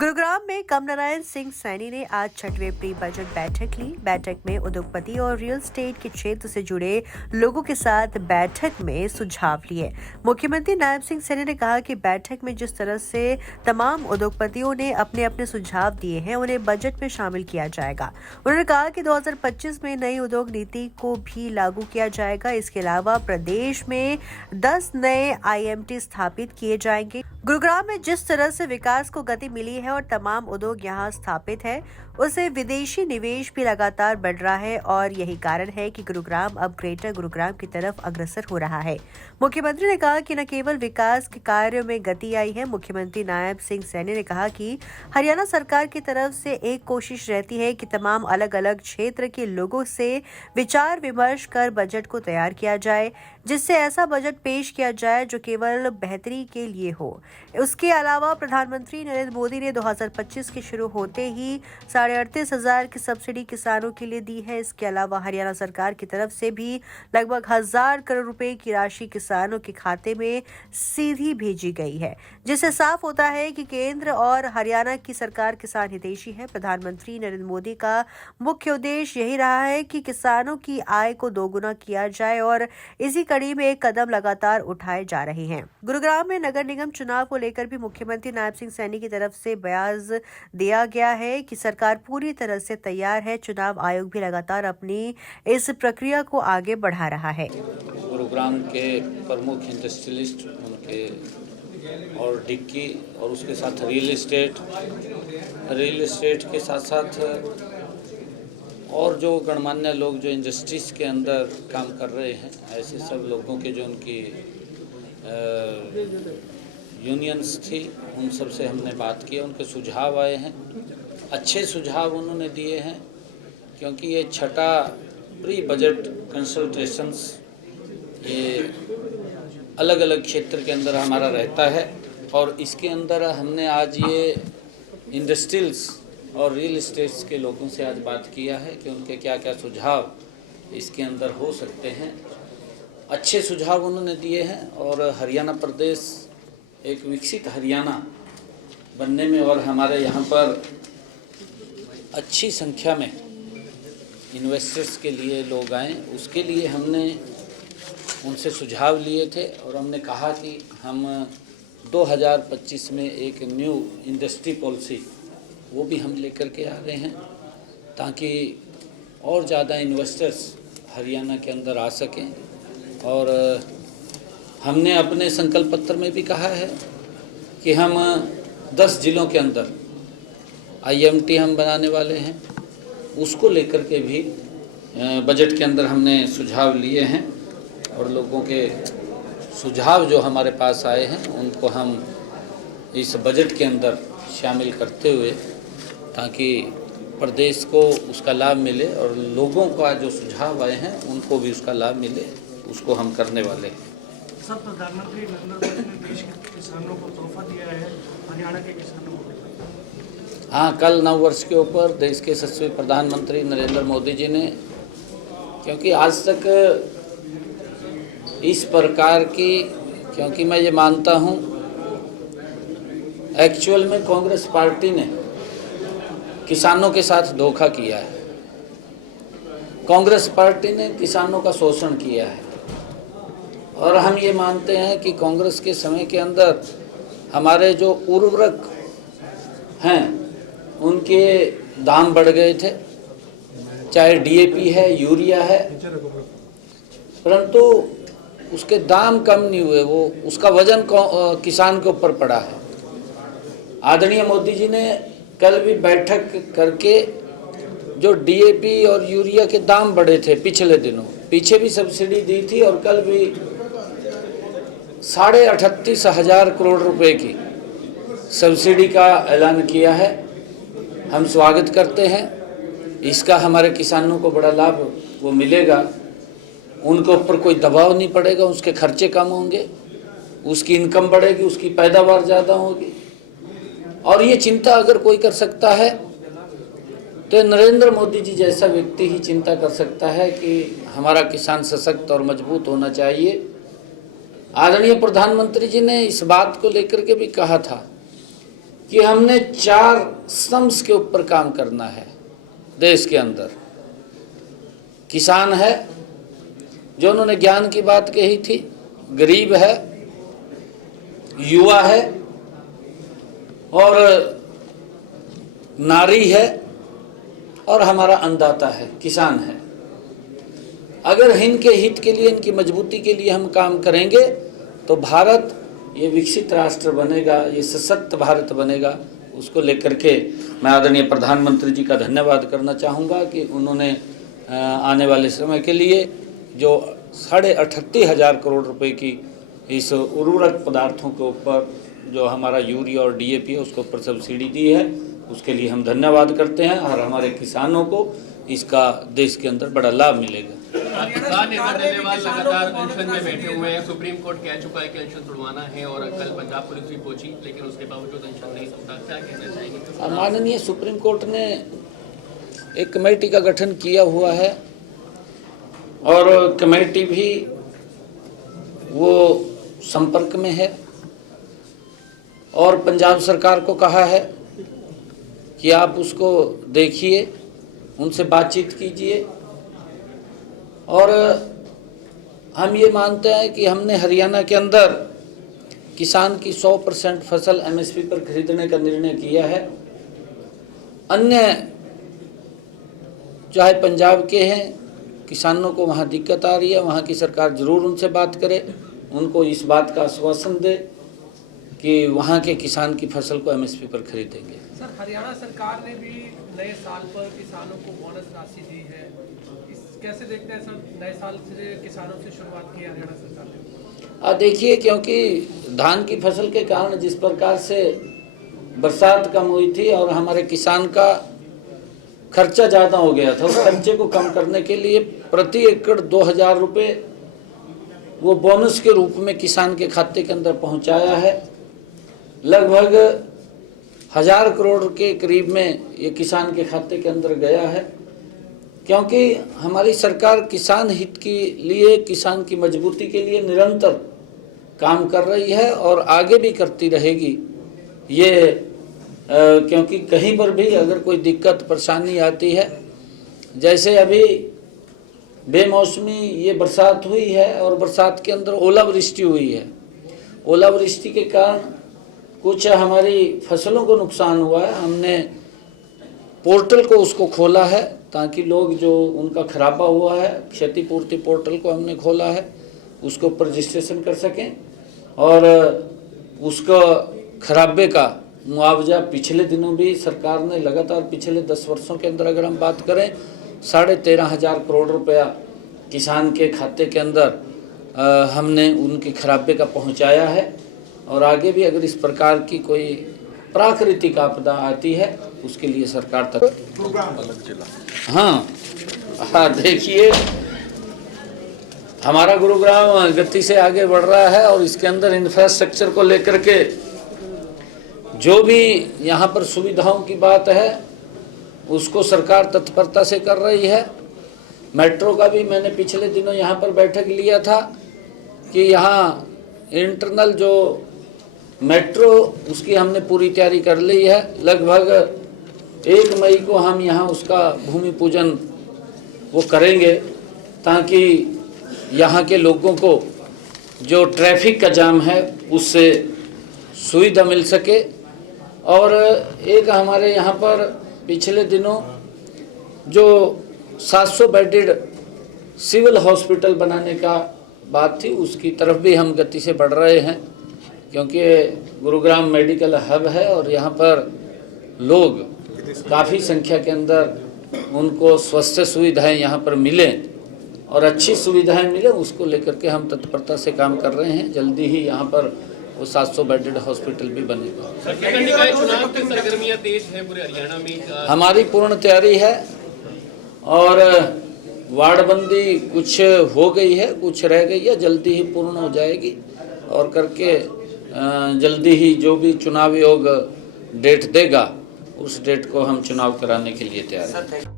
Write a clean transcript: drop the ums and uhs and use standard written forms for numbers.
गुरुग्राम में कमलनारायण सिंह सैनी ने आज छठवें प्री बजट बैठक ली। बैठक में उद्योगपति और रियल एस्टेट के क्षेत्र से जुड़े लोगों के साथ बैठक में सुझाव लिए। मुख्यमंत्री नायब सिंह सैनी ने कहा कि बैठक में जिस तरह से तमाम उद्योगपतियों ने अपने अपने सुझाव दिए हैं उन्हें बजट में शामिल किया जाएगा। उन्होंने कहा कि 2025 में नई उद्योग नीति को भी लागू किया जाएगा। इसके अलावा प्रदेश में 10 नए IMT स्थापित किए जाएंगे। गुरुग्राम में जिस तरह से विकास को गति मिली है और तमाम उद्योग यहां स्थापित है, उससे विदेशी निवेश भी लगातार बढ़ रहा है और यही कारण है कि गुरुग्राम अब ग्रेटर गुरुग्राम की तरफ अग्रसर हो रहा है। मुख्यमंत्री ने कहा कि न केवल विकास के कार्यों में गति आई है, मुख्यमंत्री नायब सिंह सैनी ने कहा कि हरियाणा सरकार की तरफ से एक कोशिश रहती है कि तमाम अलग अलग क्षेत्र के लोगों से विचार विमर्श कर बजट को तैयार किया जाए, जिससे ऐसा बजट पेश किया जाए जो केवल बेहतरी के लिए हो। उसके अलावा प्रधानमंत्री नरेंद्र मोदी ने 2025 के शुरू होते ही 38,500 की सब्सिडी किसानों के लिए दी है। इसके अलावा हरियाणा सरकार की तरफ से भी लगभग 1,000 करोड़ रुपए की राशि किसानों के खाते में सीधी भेजी गई है, जिससे साफ होता है कि केंद्र और हरियाणा की सरकार किसान हितैषी है। प्रधानमंत्री नरेंद्र मोदी का मुख्य उद्देश्य यही रहा है कि किसानों की आय को दोगुना किया जाए और इसी कड़ी में एक कदम लगातार उठाए जा रहे हैं। गुरुग्राम में नगर निगम चुनाव को लेकर भी मुख्यमंत्री नायब सिंह सैनी की तरफ से बयान दिया गया है कि सरकार पूरी तरह से तैयार है। चुनाव आयोग भी लगातार अपनी इस प्रक्रिया को आगे बढ़ा रहा है। गुरुग्राम के प्रमुख इंडस्ट्रियलिस्ट उनके और डिक्की और उसके साथ रियल एस्टेट के साथ साथ और जो गणमान्य लोग जो इंडस्ट्रीज के अंदर काम कर रहे हैं, ऐसे सब लोगों के जो उनकी यूनियंस थी, उन सब से हमने बात की। उनके सुझाव आए हैं, अच्छे सुझाव उन्होंने दिए हैं, क्योंकि ये छठा प्री बजट कंसल्टेशंस ये अलग अलग क्षेत्र के अंदर हमारा रहता है और इसके अंदर हमने आज ये इंडस्ट्रियल्स और रियल एस्टेट्स के लोगों से आज बात किया है कि उनके क्या क्या सुझाव इसके अंदर हो सकते हैं। अच्छे सुझाव उन्होंने दिए हैं और हरियाणा प्रदेश एक विकसित हरियाणा बनने में और हमारे यहाँ पर अच्छी संख्या में इन्वेस्टर्स के लिए लोग आएँ, उसके लिए हमने उनसे सुझाव लिए थे और हमने कहा कि हम 2025 में एक न्यू इंडस्ट्री पॉलिसी वो भी हम लेकर के आ रहे हैं, ताकि और ज़्यादा इन्वेस्टर्स हरियाणा के अंदर आ सकें। और हमने अपने संकल्प पत्र में भी कहा है कि हम 10 जिलों के अंदर IMT हम बनाने वाले हैं, उसको लेकर के भी बजट के अंदर हमने सुझाव लिए हैं और लोगों के सुझाव जो हमारे पास आए हैं उनको हम इस बजट के अंदर शामिल करते हुए, ताकि प्रदेश को उसका लाभ मिले और लोगों का जो सुझाव आए हैं उनको भी उसका लाभ मिले, उसको हम करने वाले हैं। सब प्रधानमंत्री नरेंद्र मोदी ने देश के किसानों को तोहफा दिया है, हरियाणा के किसानों को। हाँ, कल 9 वर्ष के ऊपर देश के यशस्वी प्रधानमंत्री नरेंद्र मोदी जी ने, क्योंकि आज तक इस प्रकार की, क्योंकि मैं ये मानता हूँ एक्चुअल में कांग्रेस पार्टी ने किसानों के साथ धोखा किया है, कांग्रेस पार्टी ने किसानों का शोषण किया है और हम ये मानते हैं कि कांग्रेस के समय के अंदर हमारे जो उर्वरक हैं उनके दाम बढ़ गए थे, चाहे DAP है, यूरिया है, परंतु उसके दाम कम नहीं हुए, वो उसका वजन किसान के ऊपर पड़ा है। आदरणीय मोदी जी ने कल भी बैठक करके जो DAP और यूरिया के दाम बढ़े थे पिछले दिनों, पीछे भी सब्सिडी दी थी और कल भी 38,500 करोड़ रुपए की सब्सिडी का ऐलान किया है। हम स्वागत करते हैं, इसका हमारे किसानों को बड़ा लाभ वो मिलेगा, उनके ऊपर कोई दबाव नहीं पड़ेगा, उसके खर्चे कम होंगे, उसकी इनकम बढ़ेगी, उसकी पैदावार ज़्यादा होगी। और ये चिंता अगर कोई कर सकता है तो नरेंद्र मोदी जी जैसा व्यक्ति ही चिंता कर सकता है कि हमारा किसान सशक्त और मजबूत होना चाहिए। आदरणीय प्रधानमंत्री जी ने इस बात को लेकर के भी कहा था कि हमने 4 स्तंभ के ऊपर काम करना है देश के अंदर। किसान है, जो उन्होंने ज्ञान की बात कही थी, गरीब है, युवा है और नारी है और हमारा अन्नदाता है, किसान है। अगर इनके हित के लिए, इनकी मजबूती के लिए हम काम करेंगे तो भारत ये विकसित राष्ट्र बनेगा, ये सशक्त भारत बनेगा। उसको लेकर के मैं आदरणीय प्रधानमंत्री जी का धन्यवाद करना चाहूँगा कि उन्होंने आने वाले समय के लिए जो 38,500 करोड़ रुपए की इस उर्वरक पदार्थों के ऊपर जो हमारा यूरिया और DAP है उसके ऊपर सब्सिडी दी है, उसके लिए हम धन्यवाद करते हैं और हमारे किसानों को इसका देश के अंदर बड़ा लाभ मिलेगा। किसान नेता डल्लेवाल लगातार अनशन में बैठे हुए हैं। सुप्रीम कोर्ट कह चुका है कि अनशन छुड़वाना है और कल पंजाब पुलिस भी पहुंची, लेकिन उसके बावजूद अनशन नहीं सकता। क्या कहना चाहेंगे? माननीय सुप्रीम कोर्ट ने एक कमेटी का गठन किया हुआ है और कमेटी भी वो संपर्क में है और पंजाब सरकार को कहा है कि आप उसको देखिए, उनसे बातचीत कीजिए। और हम ये मानते हैं कि हमने हरियाणा के अंदर किसान की 100% फसल MSP पर खरीदने का निर्णय किया है। अन्य चाहे पंजाब के हैं, किसानों को वहाँ दिक्कत आ रही है, वहाँ की सरकार जरूर उनसे बात करे, उनको इस बात का आश्वासन दे कि वहाँ के किसान की फसल को MSP पर खरीदेंगे। सर, हरियाणा सरकार ने भी नए साल पर किसानों को बोनस राशि दी है, कैसे देखते हैं सर? नए साल से किसानों से शुरुआत की हरियाणा सरकार ने। देखिए, क्योंकि धान की फसल के कारण जिस प्रकार से बरसात कम हुई थी और हमारे किसान का खर्चा ज़्यादा हो गया था, उस खर्चे को कम करने के लिए प्रति एकड़ 2,000 रुपये वो बोनस के रूप में किसान के खाते के अंदर पहुंचाया है। लगभग 1,000 करोड़ के करीब में ये किसान के खाते के अंदर गया है, क्योंकि हमारी सरकार किसान हित के लिए, किसान की मजबूती के लिए निरंतर काम कर रही है और आगे भी करती रहेगी। ये क्योंकि कहीं पर भी अगर कोई दिक्कत परेशानी आती है, जैसे अभी बेमौसमी ये बरसात हुई है और बरसात के अंदर ओलावृष्टि हुई है, ओलावृष्टि के कारण कुछ हमारी फसलों को नुकसान हुआ है। हमने पोर्टल को उसको खोला है ताकि लोग जो उनका खराबा हुआ है, क्षतिपूर्ति पोर्टल को हमने खोला है, उसके ऊपर रजिस्ट्रेशन कर सकें और उसका खराबे का मुआवजा पिछले दिनों भी सरकार ने लगातार पिछले 10 वर्षों के अंदर अगर हम बात करें 13,500 करोड़ रुपया किसान के खाते के अंदर हमने उनके खराबे का पहुंचाया है। और आगे भी अगर इस प्रकार की कोई प्राकृतिक आपदा आती है उसके लिए सरकार तक। हाँ, देखिए, हमारा गुरुग्राम गति से आगे बढ़ रहा है और इसके अंदर इंफ्रास्ट्रक्चर को लेकर के जो भी यहाँ पर सुविधाओं की बात है उसको सरकार तत्परता से कर रही है। मेट्रो का भी मैंने पिछले दिनों यहाँ पर बैठक लिया था कि यहाँ इंटरनल जो मेट्रो उसकी हमने पूरी तैयारी कर ली है। लगभग 1 मई को हम यहाँ उसका भूमि पूजन वो करेंगे ताकि यहाँ के लोगों को जो ट्रैफिक का जाम है उससे सुविधा मिल सके। और एक हमारे यहाँ पर पिछले दिनों जो 700 बेडेड सिविल हॉस्पिटल बनाने का बात थी उसकी तरफ भी हम गति से बढ़ रहे हैं, क्योंकि गुरुग्राम मेडिकल हब है और यहाँ पर लोग काफ़ी संख्या के अंदर उनको स्वास्थ्य सुविधाएं यहाँ पर मिलें और अच्छी सुविधाएं मिले, उसको लेकर के हम तत्परता से काम कर रहे हैं। जल्दी ही यहाँ पर वो 700 बेडेड हॉस्पिटल भी बनेगा। चुनाव की सरगर्मियां तेज है पूरे हरियाणा में, हमारी पूर्ण तैयारी है और वार्डबंदी कुछ हो गई है, कुछ रह गई है, जल्दी ही पूर्ण हो जाएगी और करके जल्दी ही जो भी चुनाव आयोग डेट देगा उस डेट को हम चुनाव कराने के लिए तैयार हैं।